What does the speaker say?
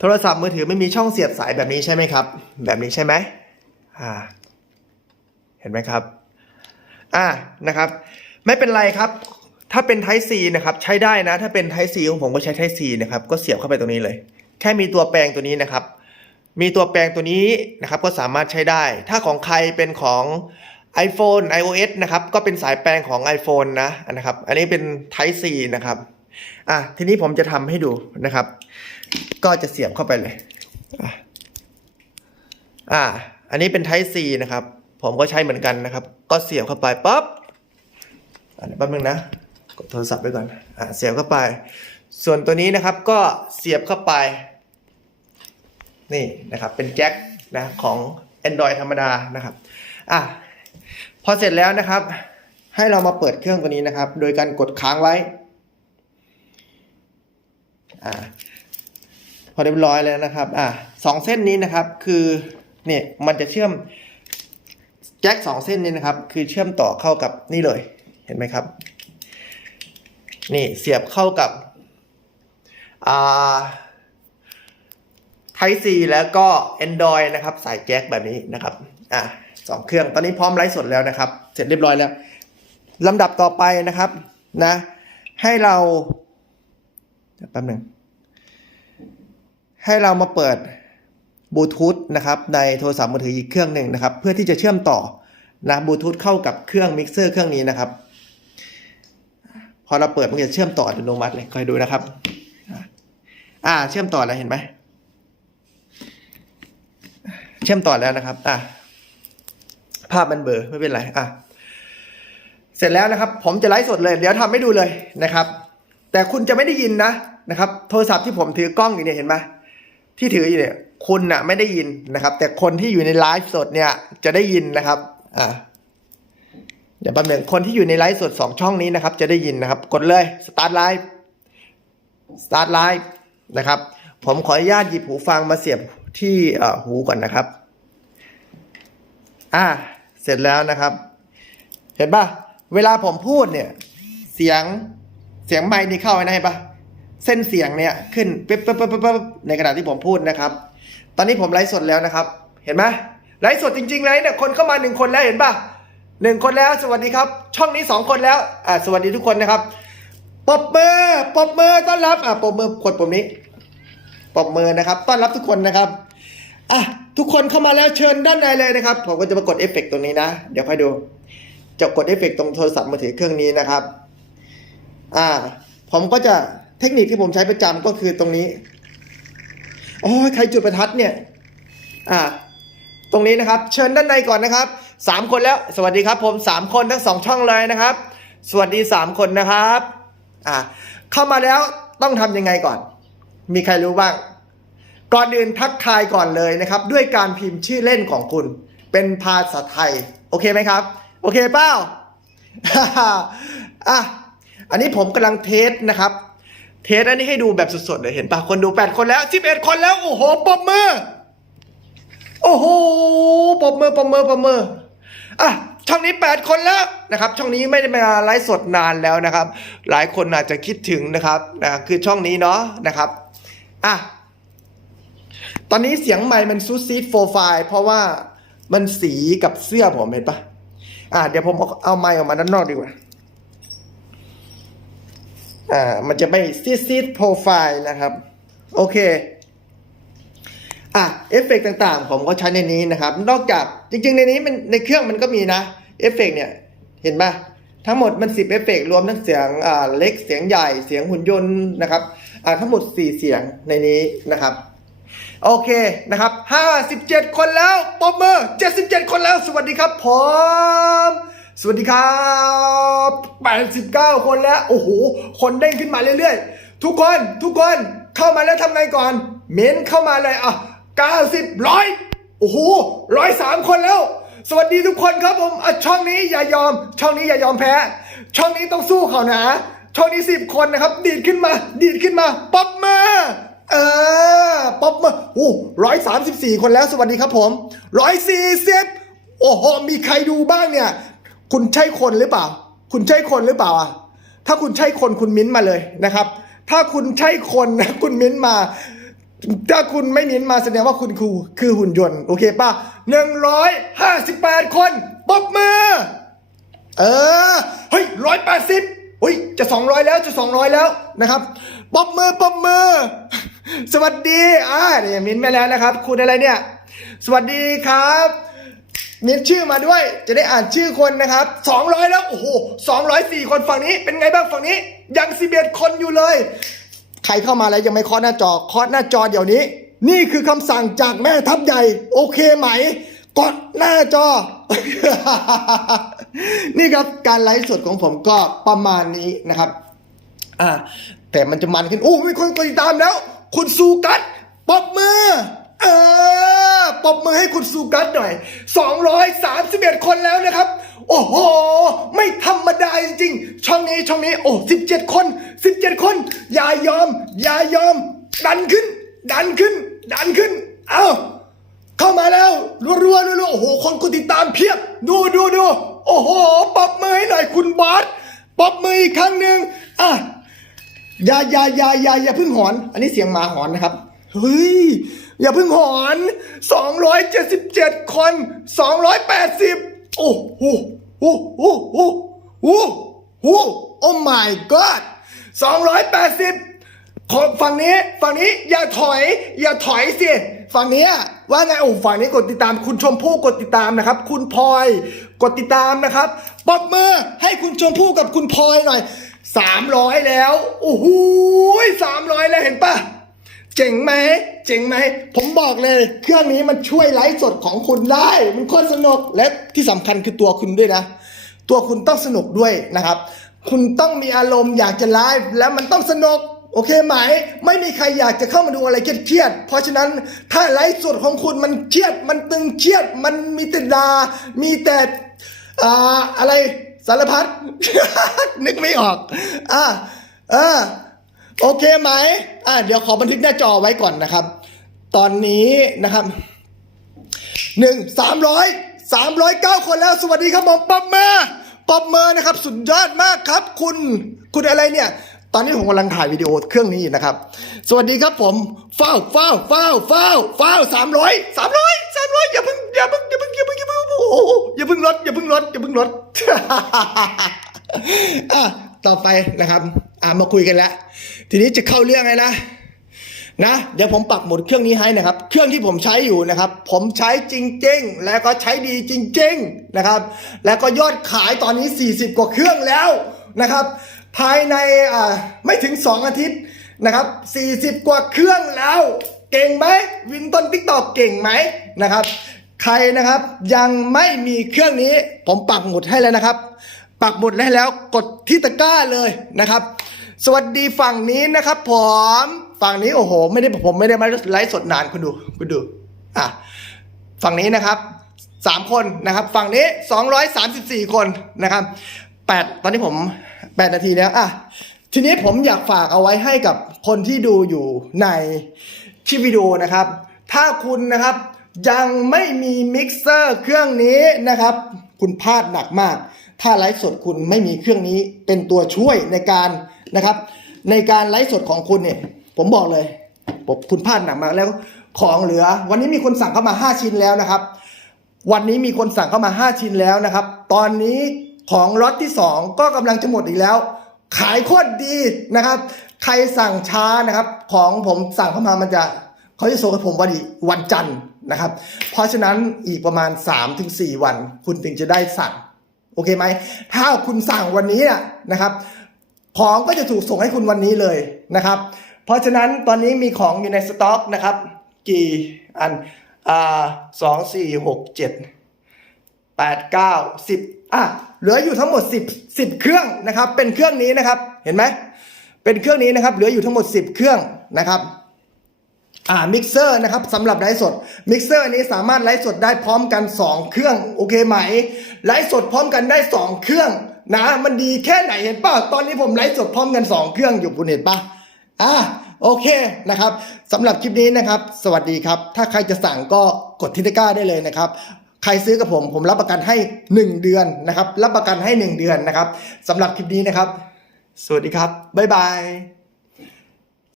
โทรศัพท์มือถือไม่มีช่องเสียบสายแบบนี้ใช่ไหมครับ แบบนี้ใช่ไหมอ่า เห็นไหมครับ อ่า นะครับ ไม่เป็นไรครับ ถ้าเป็น Type C นะครับ ใช้ได้นะ ถ้าเป็น Type C ของผมก็ใช้ Type C นะครับ ก็เสียบเข้าไปตรงนี้เลย แค่มีตัวแปลงตัวนี้นะครับ มีตัวแปลงตัวนี้นะครับ ก็สามารถใช้ได้ ถ้าของใครเป็นของ iPhone iOS นะครับ ก็เป็นสายแปลงของ iPhone นะ นะครับ อันนี้เป็น Type C นะครับ อะทีนี้ผมจะทำให้ดูนะครับ ก็จะเสียบเข้าไปเลยอะอ่า อันนี้เป็น Type C นะครับ ผมก็ใช้เหมือนกันนะครับ ก็เสียบเข้าไปปั๊บอะเดี๋ยวแป๊บนึงนะ กดโทรศัพท์ไปก่อน อ่าเสียบเข้าไป ส่วนตัวนี้นะครับก็เสียบเข้าไป นี่นะครับ เป็นแจ็คนะของ Android ธรรมดานะครับ อะ พอเสร็จแล้วนะครับ ให้เรามาเปิดเครื่องตัวนี้นะครับ โดยการกดค้างไว้ อ่าพอเรียบร้อยแล้วนะครับอ่าสองเส้นนี้นะครับคือเนี่ยมันจะเชื่อมแจ็คสองเส้นนี้นะครับ คือเชื่อมต่อเข้ากับนี่เลยเห็นไหมครับ นี่เสียบเข้ากับอ่า Type C แล้วก็ Android นะครับ สายแจ็คแบบนี้นะครับอะสองเครื่องตอนนี้พร้อมไลฟ์สดแล้วนะครับ เสร็จเรียบร้อยแล้วลำดับต่อไปนะครับนะ ให้เรา แป๊บหนึ่งให้เรามาเปิดบลูทูธนะครับในโทรศัพท์มือถืออีกเครื่องหนึ่งนะครับ เพื่อที่จะเชื่อมต่อนะบลูทูธเข้ากับเครื่องมิกเซอร์เครื่องนี้นะครับ พอเราเปิดมันจะเชื่อมต่ออัตโนมัติเลยคอยดูนะครับ อ่าเชื่อมต่อแล้วเห็นไหมเชื่อมต่อแล้วนะครับ อะภาพมันเบลอไม่เป็นไรอะเสร็จแล้วนะครับ ผมจะไลฟ์สดเลย เดี๋ยวทำให้ดูเลยนะครับ แต่คุณจะไม่ได้ยินนะนะครับ โทรศัพท์ที่ผมถือกล้องอยู่เนี่ยเห็นไหมที่ถืออยู่เนี่ย คุณน่ะไม่ได้ยินนะครับ แต่คนที่อยู่ในไลฟ์สดเนี่ยจะได้ยินนะครับอะเดี๋ยวแป๊บหนึงคนที่อยู่ในไลฟ์สดสองช่องนี้นะครับ จะได้ยินนะครับ กดเลย start live start live นะครับ ผมขออนุญาตหยิบหูฟังมาเสียบที่หูก่อนนะครับ อ่า เสร็จแล้วนะครับ เห็นปะเวลาผมพูดเนี่ย เสียง เสียงไมค์นี่เข้าไปนะเห็นปะเส้นเสียงเนี่ยขึ้นปิ๊บปิ๊บปิ๊บปิ๊บในขณะที่ผมพูดนะครับ ตอนนี้ผมไลฟ์สดแล้วนะครับ เห็นไหมไลฟ์สดจริงๆเลยเนี่ยคนเข้ามาหนึ่งคนแล้วเห็นปะหนึ่งคนแล้ว สวัสดีครับ ช่องนี้สองคนแล้วอ่าสวัสดีทุกคนนะครับปบมือปบมือต้อนรับอ่าปบมือกดปุ่มนี้ปบมือนะครับ ต้อนรับทุกคนนะครับอะทุกคนเข้ามาแล้วเชิญด้านในเลยนะครับ ผมก็จะมากดเอฟเฟกต์ตรงนี้นะ เดี๋ยวค่อยดู จะกดเอฟเฟกต์ตรงโทรศัพท์มือถือเครื่องนี้นะครับ อ่า ผมก็จะเทคนิคที่ผมใช้ประจำก็คือตรงนี้โอ้ยใครจุดประทัดเนี่ย อ่า ตรงนี้นะครับ เชิญด้านในก่อนนะครับสามคนแล้ว สวัสดีครับผมสามคนทั้งสองช่องเลยนะครับ สวัสดีสามคนนะครับ อ่า เข้ามาแล้วต้องทำยังไงก่อน มีใครรู้บ้าง ก่อนอื่นทักทายก่อนเลยนะครับ ด้วยการพิมพ์ชื่อเล่นของคุณ เป็นภาษาไทย โอเคไหมครับ โอเคเป้าอะ อันนี้ผมกำลังเทสนะครับ เทสอันนี้ให้ดูแบบสดๆเลยเห็นปะคนดู8คนแล้ว11คนแล้ว โอ้โหปรบมือ โอ้โหปรบมือปรบมือปรบมืออะช่องนี้ 8 คนแล้วนะครับ ช่องนี้ไม่ได้มาไลฟ์สดนานแล้วนะครับ หลายคนอาจจะคิดถึงนะครับนะคือช่องนี้เนาะนะครับอะตอนนี้เสียงไมค์มันซูซีดโฟไฟล์เพราะว่ามันสีกับเสื้อผมเห็นปะอ่าเดี๋ยวผมเอาเอาไมค์ออกมาด้านนอกดีกว่า อ่ามันจะไม่ซีดซีดโปรไฟล์นะครับ โอเคอะเอฟเฟกต่างๆ ผมก็ใช้ในนี้นะครับ นอกจากจริงๆ ในนี้มันในเครื่องมันก็มีนะเอฟเฟกเนี่ยเห็นปะทั้งหมดมัน 10 เอฟเฟกรวมทั้งเสียงอ่าเล็กเสียงใหญ่เสียงหุ่นยนต์นะครับอ่าทั้งหมด 4 เสียงในนี้นะครับโอเคนะครับ 57 คนแล้วปรบมือ77 คนแล้ว สวัสดีครับผม สวัสดีครับ 89 คนแล้ว โอ้โห คนเด้งขึ้นมาเรื่อยๆ ทุกคนทุกคนเข้ามาแล้วทำไงก่อน เม้นเข้ามาเลยอะ 90ร้อยโอ้โหร้อยสามคนแล้ว สวัสดีทุกคนครับผมอะช่องนี้อย่ายอม ช่องนี้อย่ายอมแพ้ ช่องนี้ต้องสู้เขานะ ช่องนี้สิบคนนะครับ ดีดขึ้นมา ดีดขึ้นมาป๊อบมาเออป๊อบมาโอ้ร้อยสามสิบสี่คนแล้ว สวัสดีครับผมร้อยสี่สิบโอ้โหมีใครดูบ้างเนี่ย คุณใช่คนหรือเปล่า คุณใช่คนหรือเปล่าอะถ้าคุณใช่คนคุณมิ้นมาเลยนะครับ ถ้าคุณใช่คนนะคุณมิ้นมา ถ้าคุณไม่มิ้นมาแสดงว่าคุณคือคือหุ่นยนต์โอเคป่ะหนึ่งร้อยห้าสิบแปดคนปบมือ เออเฮ้ยร้อยแปดสิบเฮ้ยจะสองร้อยแล้วจะสองร้อยแล้วนะครับปบมือปบมือ สวัสดีอ่าเนี่ยมิ้นมาแล้วนะครับ คุณอะไรเนี่ย สวัสดีครับ มิ้นชื่อมาด้วยจะได้อ่านชื่อคนนะครับสองร้อยแล้ว โอ้โหสองร้อยสี่คนฝั่งนี้เป็นไงบ้างฝั่งนี้ ยังสิบเอ็ดคนอยู่เลย ใครเข้ามาแล้วยังไม่เคาะหน้าจอเคาะหน้าจอเดี๋ยวนี้ นี่คือคำสั่งจากแม่ทัพใหญ่ โอเคไหมกดหน้าจอ นี่ครับการไลฟ์สดของผมก็ประมาณนี้นะครับ อ่าแต่มันจะมันขึ้น โอ้มีคนกดติดตามแล้ว คุณซูกัสปรบมือ เออปบมือให้คุณซูกัสหน่อย 231 คนแล้วนะครับ โอ้โห ไม่ธรรมดาจริงๆ ช่องนี้ช่องนี้ โอ้ 17 คน 17 คน อย่ายอม อย่ายอม ดันขึ้น ดันขึ้น ดันขึ้น เอ้า เข้ามาแล้ว รัวๆรัวๆโอ้โห คนกดติดตามเพียบ ดูดูดูโอ้โหปรบมือให้หน่อยคุณบอสปรบมืออีกครั้งหนึ่งอะอย่าอย่าอย่าอย่าอย่าเพึ่งหอน อันนี้เสียงหมาหอนนะครับ เฮ้ย อย่าเพึ่งหอน 277 คน 280 โอ้โหโอ้โหโอ้โหโอ้โหโอ้ my god 280ขอฝั่งนี้ฝั่งนี้อย่าถอย อย่าถอยสิฝั่งนี้ว่าไงโอ้ฝั่งนี้กดติดตาม คุณชมพู่กดติดตามนะครับ คุณพลอย กดติดตามนะครับปรบมือให้คุณชมพู่กับคุณพลอยหน่อยสามร้อยแล้วโอ้โหสามร้อยแล้วเห็นปะ เจ๋งไหมเจ๋งไหม ผมบอกเลย เครื่องนี้มันช่วยไลฟ์สดของคุณได้ มันโคตรสนุก และที่สำคัญคือตัวคุณด้วยนะ ตัวคุณต้องสนุกด้วยนะครับ คุณต้องมีอารมณ์อยากจะไลฟ์แล้วมันต้องสนุกโอเคไหม ไม่มีใครอยากจะเข้ามาดูอะไรเครียดๆ เพราะฉะนั้นถ้าไลฟ์สดของคุณมันเครียด มันตึงเครียด มันมีแต่ดา มีแต่อ่าอะไรสารพัดนึกไม่ออก อ่าอ่า โอเคไหมอ่าเดี๋ยวขอบันทึกหน้าจอไว้ก่อนนะครับ ตอนนี้นะครับหนึ่งสามร้อยสามร้อยเก้าคนแล้ว สวัสดีครับผมปอบเมอร์ปอบเมอร์นะครับ สุดยอดมากครับ คุณคุณอะไรเนี่ย ตอนนี้ผมกำลังถ่ายวิดีโอเครื่องนี้อยู่นะครับ สวัสดีครับผมฟ้าวฟ้าวฟ้าวฟ้าวฟ้าสามร้อยสามร้อยสามร้อยอย่าเพิ่งอย่าเพิ่งอย่าเพิ่งอย่าเพิ่งอย่าเพิ่งโอ้โหอย่าเพิ่งลดอย่าเพิ่งลดอย่าเพิ่งลดอะต่อไปนะครับ อ่ามาคุยกันแล้ว ทีนี้จะเข้าเรื่องไงนะนะเดี๋ยวผมปักหมุดเครื่องนี้ให้นะครับ เครื่องที่ผมใช้อยู่นะครับ ผมใช้จริง ๆ แล้วก็ใช้ดีจริง ๆนะครับ แล้วก็ยอดขายตอนนี้ 40 กว่าเครื่องแล้วนะครับ ภายในอ่าไม่ถึง 2 อาทิตย์นะครับ 40 กว่าเครื่องแล้ว เก่งไหมวินต้นติ๊กตอกเก่งไหมนะครับ ใครนะครับยังไม่มีเครื่องนี้ ผมปักหมุดให้แล้วนะครับ ปักหมุดให้แล้วกดที่ตะกร้าเลยนะครับ สวัสดีฝั่งนี้นะครับผมฝั่งนี้โอ้โห ไม่ได้ผมไม่ได้มาไลฟ์สดนานคุณดูคุณดูอะฝั่งนี้นะครับสามคนนะครับ ฝั่งนี้สองร้อยสามสิบสี่คนนะครับแปดตอนนี้ผมแปดนาทีแล้วอะทีนี้ผมอยากฝากเอาไว้ให้กับคนที่ดูอยู่ในคลิปวิดีโอนะครับ ถ้าคุณนะครับยังไม่มีมิกเซอร์เครื่องนี้นะครับ คุณพลาดหนักมาก ถ้าไลฟ์สดคุณไม่มีเครื่องนี้เป็นตัวช่วยในการ นะครับ ในการไลฟ์สดของคุณเนี่ย ผมบอกเลยผมคุณพลาดหนักมากแล้วของเหลือ วันนี้มีคนสั่งเข้ามา 5 ชิ้นแล้วนะครับ วันนี้มีคนสั่งเข้ามา 5 ชิ้นแล้วนะครับ ตอนนี้ของล็อตที่ 2 ก็กำลังจะหมดอีกแล้ว ขายโคตรดีนะครับ ใครสั่งช้านะครับ ของผมสั่งเข้ามามันจะเขาจะส่งให้ผมวันอีวันจันทร์นะครับ เพราะฉะนั้นอีกประมาณ 3-4 วัน คุณถึงจะได้สั่ง โอเคไหม ถ้าคุณสั่งวันนี้นะครับ ของก็จะถูกส่งให้คุณวันนี้เลยนะครับ เพราะฉะนั้นตอนนี้มีของอยู่ในสต็อกนะครับ กี่อันอ่าสองสี่หกเจ็ดแปดเก้าสิบอะเหลืออยู่ทั้งหมดสิบสิบเครื่องนะครับ เป็นเครื่องนี้นะครับ เห็นไหมเป็นเครื่องนี้นะครับ เหลืออยู่ทั้งหมดสิบเครื่องนะครับอ่ามิกเซอร์นะครับสำหรับไลฟ์สดมิกเซอร์นี้สามารถไลฟ์สดได้พร้อมกัน 2 เครื่องโอเคไหมไลฟ์สดพร้อมกันได้ 2 เครื่อง นะมันดีแค่ไหนเห็นป่ะตอนนี้ผมไลฟ์สดพร้อมกัน 2 เครื่องอยู่คุณเห็นป่ะอ่าโอเคนะครับสำหรับคลิปนี้นะครับ สวัสดีครับ ถ้าใครจะสั่งก็กดทิตกร้าได้เลยนะครับ ใครซื้อกับผมผมรับประกันให้ 1 เดือนนะครับ รับประกันให้ 1 เดือนนะครับสำหรับคลิปนี้นะครับ สวัสดีครับบ๊ายบาย